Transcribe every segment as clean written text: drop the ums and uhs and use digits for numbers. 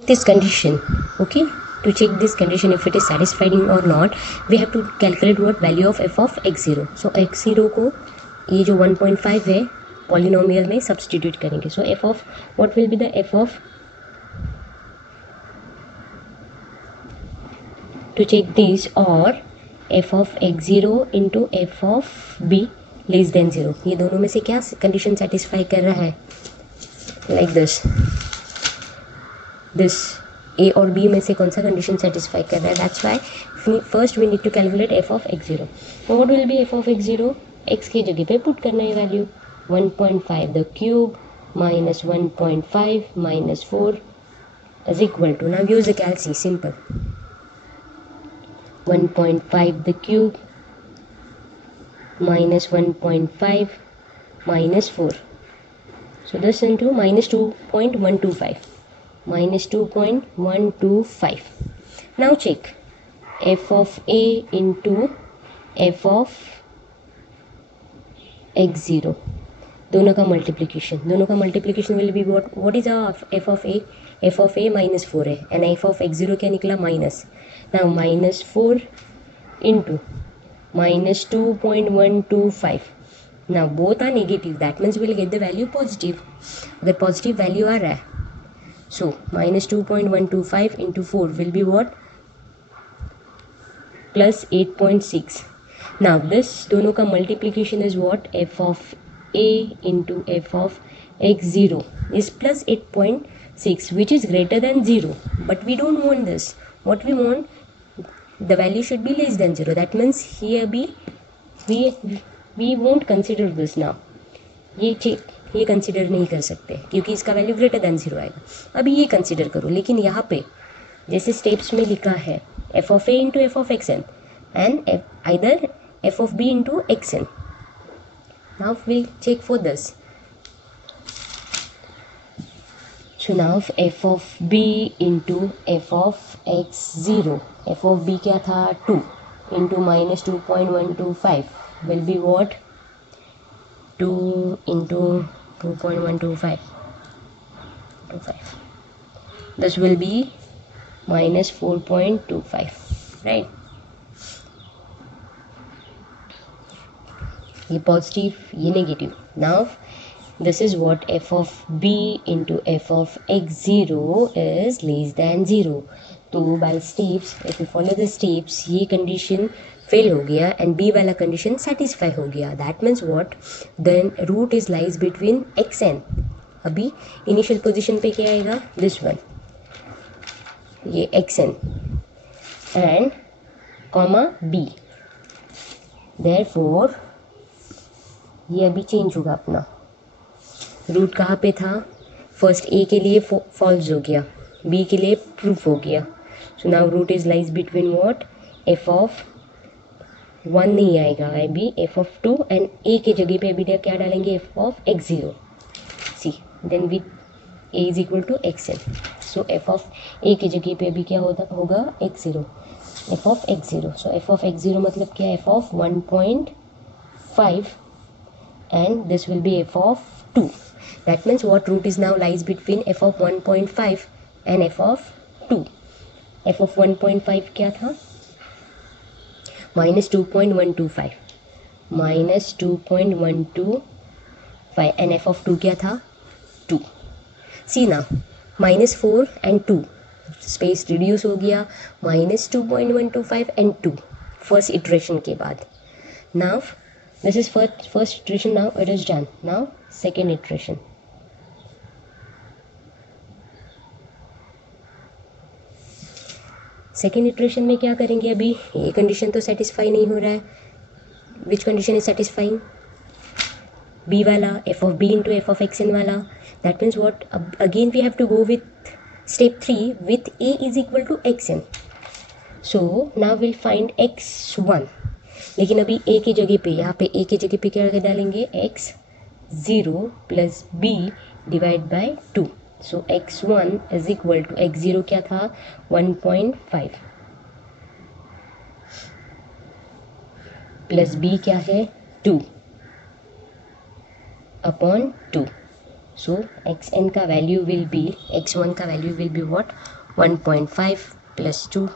this condition. Okay, to check this condition if it is satisfying or not, we have to calculate what value of f of x0. so x0 को ये जो 1.5 है polynomial में substitute करेंगे. सो f of what will be the f of, to check this, or f of x0 into f of b less than 0. ये दोनों में से क्या कंडीशन सेटिस्फाई कर रहा है, लाइक दिस ए और बी में से कौन सा कंडीशन सेटिस्फाई कर रहा है. That's why first we need to calculate F of X zero. What will be F of X zero, X की जगह पे पुट करना है value 1.5 the cube minus 1.5 minus 4 is equal to, now use the calci, simple, 1.5 the cube minus 1.5 minus 4. So this into minus 2.125. Minus 2.125. Now check f of a into f of x0. दोनों का multiplication will be what is our f of a? f of a minus 4 है and f of x0 क्या निकला, minus. now minus 4 into minus 2.125. now both are negative, that means we'll get the value positive. अगर positive value आ रहा है, so minus 2.125 into 4 will be what, plus 8.6. now this दोनों का multiplication is what, f of a into f of x0 is plus 8.6 which is greater than 0, but we don't want this. what we want, the value should be less than 0. that means here be we won't consider this now. ये consider नहीं कर सकते क्योंकि इसका value greater than 0 आएगा. अभी ये consider करो, लेकिन यहाँ पे जैसे स्टेप्स में लिखा है f of a into f of xn and either f of b into xn. now we'll check for this. so now f of b into f of x0, f of b क्या था, 2 into minus 2.125 will be what, 2 into 2.125, this will be minus 4.25, right. ये positive, ये negative. Now this is what f of b into f of x0 is less than 0. तो by steps, if you follow the steps, ये condition fail हो गया and b वाला condition satisfy हो गया. that means what, then root is lies between x n. अभी initial position पे क्या आएगा, this one, ये x n and comma b. therefore ये अभी चेंज होगा अपना. रूट कहाँ पे था, फर्स्ट ए के लिए फॉल्स हो गया, बी के लिए प्रूफ हो गया. So now root is lies between what, F of 1 नहीं आएगा, अभी एफ ऑफ 2 एंड ए के जगह पे अभी क्या डालेंगे, F of x0. See then with A is equal to X N. So F of A के जगह पे अभी क्या होगा x0, F of x0. So F of x0 मतलब क्या, F of 1.5 and this will be f of 2. that means what, root is now lies between f of 1.5 and f of 2. f of 1.5 क्या था, minus 2.125, minus 2.125 and f of 2 क्या था, 2. see now minus 4 and 2 space reduce हो गया, minus 2.125 and 2 first iteration के बाद. now this is first iteration, now it is done. now second iteration. Second iteration में क्या करेंगे, अभी ये कंडीशन तो सेटिस्फाई नहीं हो रहा है. Which condition is satisfying, B वाला, F of B into F of X N वाला. That means what, again we have to go with step 3 with A is equal to X N. So now will find x1. लेकिन अभी a की जगह पे, यहाँ पे a की जगह पे क्या डालेंगे, x0 plus b divide by 2. So x1 is equal to x0 क्या था, 1.5 प्लस b क्या है, 2 अपॉन 2. सो xn का वैल्यू विल बी, x1 का value will be what, 1.5 plus 2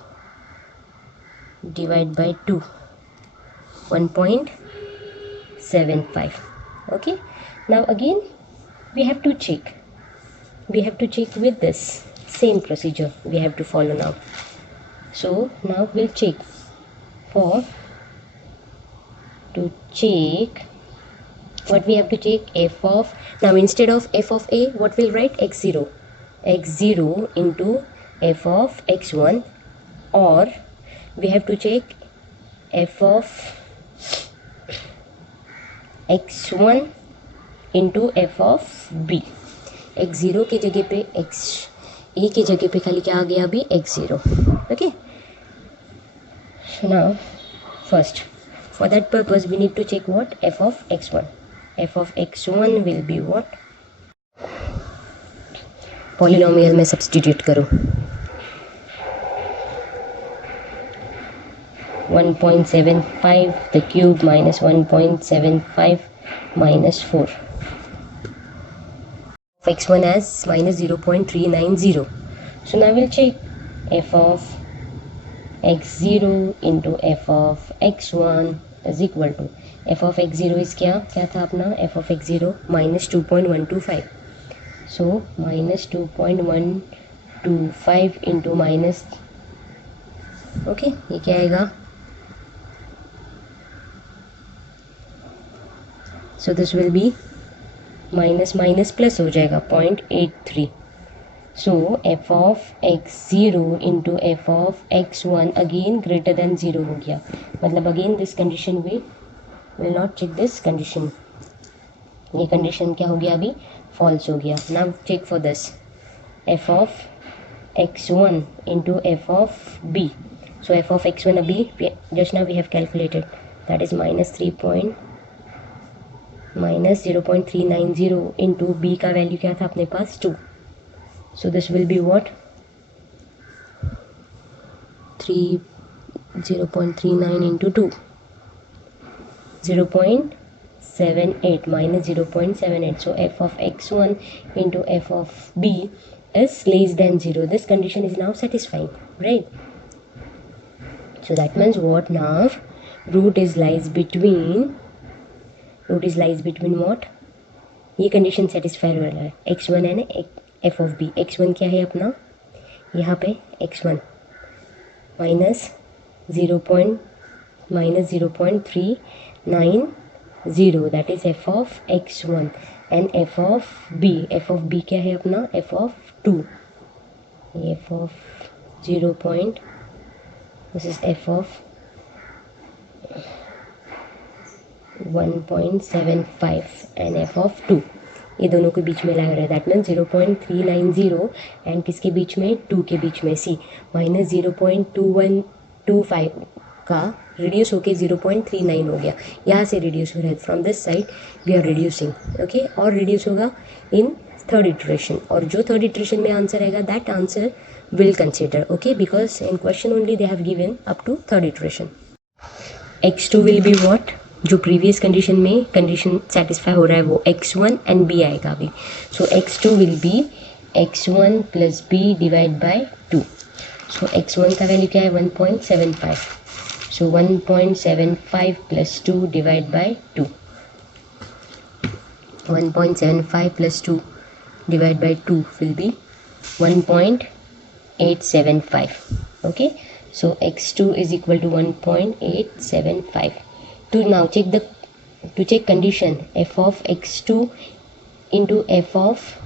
divide by 2, 1.75. Okay, now again we have to check with this same procedure we have to follow now. So now we'll check what we have to check, f of, now instead of f of a, what we'll write, x0 into f of x1, or we have to check f of x1 into f of b. x0 की जगह पे x a की जगह पे खाली क्या आ गया अभी, x0. Okay, so now first for that purpose we need to check what, f of x1. f of x1 will be what, polynomial में सब्सटीट्यूट करो, 1.75 the cube minus 1.75 minus 4. x1 as minus 0.390. So now we'll check f of x0 into f of x1 is equal to, f of x0 is क्या था अपना, f of x0 minus 2.125. so minus 2.125 into minus, okay, ये क्या आएगा, so this will be minus minus plus हो जाएगा 0.83. so f of x0 into f of x1 again greater than 0 हो गया, मतलब again this condition we will not check this condition, ये condition क्या हो गया अभी, false हो गया. now check for this, f of x1 into f of b. so f of x1 अभी just now we have calculated, that is minus 0.390 into b का value क्या था अपने पास, 2. so this will be what, 0.39 into 2, 0.78 minus 0.78. so f of x1 into f of b is less than 0. this condition is now satisfying, right? so that means what, now root is lies between what, ये condition satisfy हो रहा है, x1 and f of b. x1 क्या है अपना, यहाँ पे x1 minus 0.390, that is f of x1, and f of b क्या है अपना, f of 2, f of 0. this is f of 1.75 and f of 2, ये दोनों के बीच में ला रहा है, दैट मीन्स 0.390 एंड किसके बीच में, 2 के बीच में, सी माइनस 0.2125 का रिड्यूस होके 0.39 हो गया, यहाँ से रिड्यूस हो रहा है, from this side we are reducing, okay, और रिड्यूस होगा इन थर्ड इटरेशन, और जो थर्ड इटरेशन में आंसर आएगा that answer will consider, okay, because in question only they have given up to third iteration. x2 will be what, जो previous condition में condition satisfy हो रहा है वो x1 एंड b आएगा अभी. So x2 will be x1 plus b divide by 2. So x1 का value क्या है, 1.75. सो 1.75 plus 2 divide by 2, 1.75 plus 2 divide by 2 will be 1.875. Okay, so x2 is equal to 1.875. to now check condition, f of x2 into f of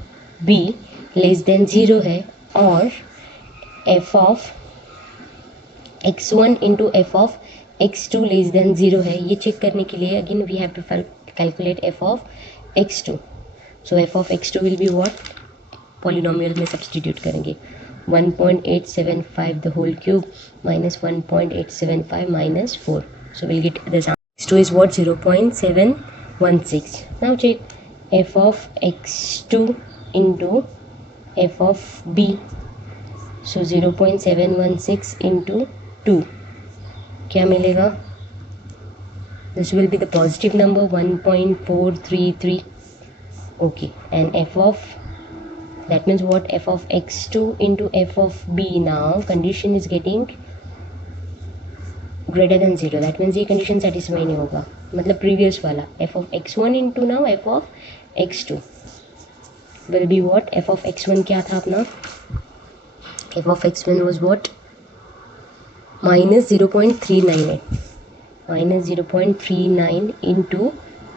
b less than 0 है, और f of x1 into f of x2 less than 0 है. ये check करने के लिए again we have to calculate f of x2. so f of x2 will be what, polynomial में substitute करेंगे, 1.875 the whole cube minus 1.875 minus 4. so we'll get this answer. x2 is what, 0.716. now check f of x2 into f of b. so 0.716 into 2 क्या मिलेगा, this will be the positive number 1.433. Okay, and f of, that means what, f of x2 into f of b. Now condition is getting greater than 0, that means ये condition satisfy नहीं होगा, मतलब previous वाला f of x1 into now f of x2 will be what, f of x1 क्या था अपना, f of x1 was what, minus 0.398, minus 0.39 into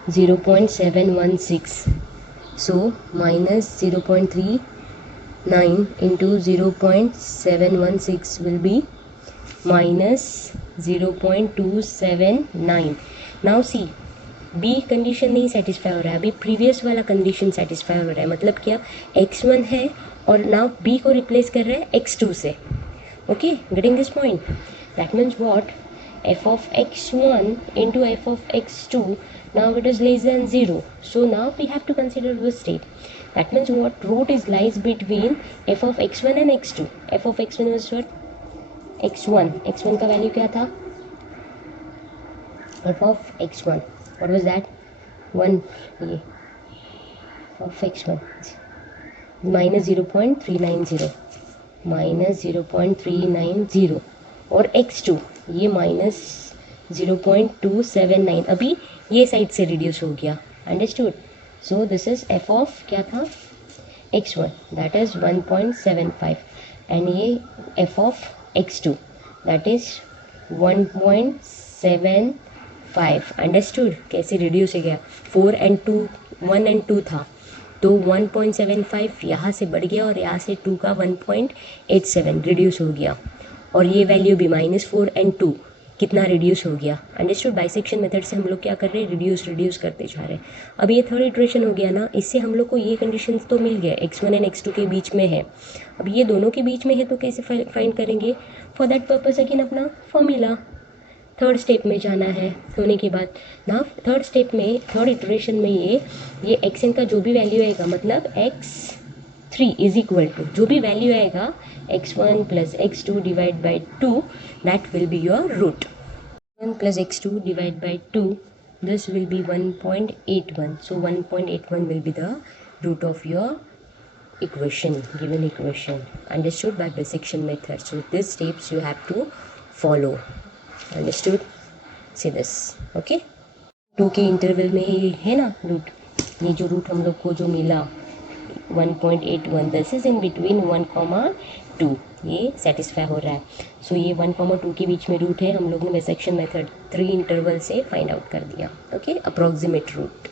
0.716. So minus 0.39 into 0.716 will be minus 0.279. Now see, B condition नहीं satisfy हो रहा है, अभी previous वाला condition satisfy हो रहा है, मतलब क्या, x1 है और नाउ b को रिप्लेस कर रहा है x2 से. Okay, getting this point. That means what, f of x1 into f of x2, now it is less than 0, so now we have to consider this state. That means what, root is lies between f of x1 and x2. f of x1 was what, x1 का value क्या था, f of x1, what was that, 1, ये of x1 minus 0.390, minus 0.390, और x2 ये minus 0.279, अभी ये side से reduce हो गया. Understood. So this is f of क्या था, x1, दैट इज 1.75, एंड ये f of x2 that is 1.75. Understood. कैसे रिड्यूस हो गया, 4 and 2, 1 and 2 था, तो 1.75 यहाँ से बढ़ गया और यहाँ से 2 का 1.87 रिड्यूस हो गया, और ये वैल्यू भी -4 and 2 कितना रिड्यूस हो गया. अंडरस्टूड. बाइसेक्शन मेथड से हम लोग क्या कर रहे हैं, रिड्यूस करते जा रहे हैं. अब ये थर्ड इटरेशन हो गया ना, इससे हम लोग को ये कंडीशंस तो मिल गया, x1 एंड x2 के बीच में है. अब ये दोनों के बीच में है तो कैसे फाइंड करेंगे, फॉर दैट पर्पस अगेन अपना फॉर्मूला, थर्ड स्टेप में जाना है. होने के बाद ना थर्ड स्टेप में, थर्ड इटरेशन में ये xn का जो भी वैल्यू आएगा, मतलब x3 इज इक्वल टू जो भी वैल्यू आएगा x1 plus x2 divide by 2, that will be your root. 1 plus x2 divide by 2, this will be 1.81. So 1.81 will be the root of your equation, given equation. Understood by dissection method. So these steps you have to follow. Understood? See this. Okay? 2 के interval में ये है ना root, ये जो root हम लोग को जो मिला 1.81, दिस इज इन बिटवीन 1,2, ये सेटिस्फाई हो रहा है. सो ये 1,2 के बीच में रूट है, हम लोग ने डिसेक्शन मेथड 3 इंटरवल से फाइंड आउट कर दिया. Okay, approximate root.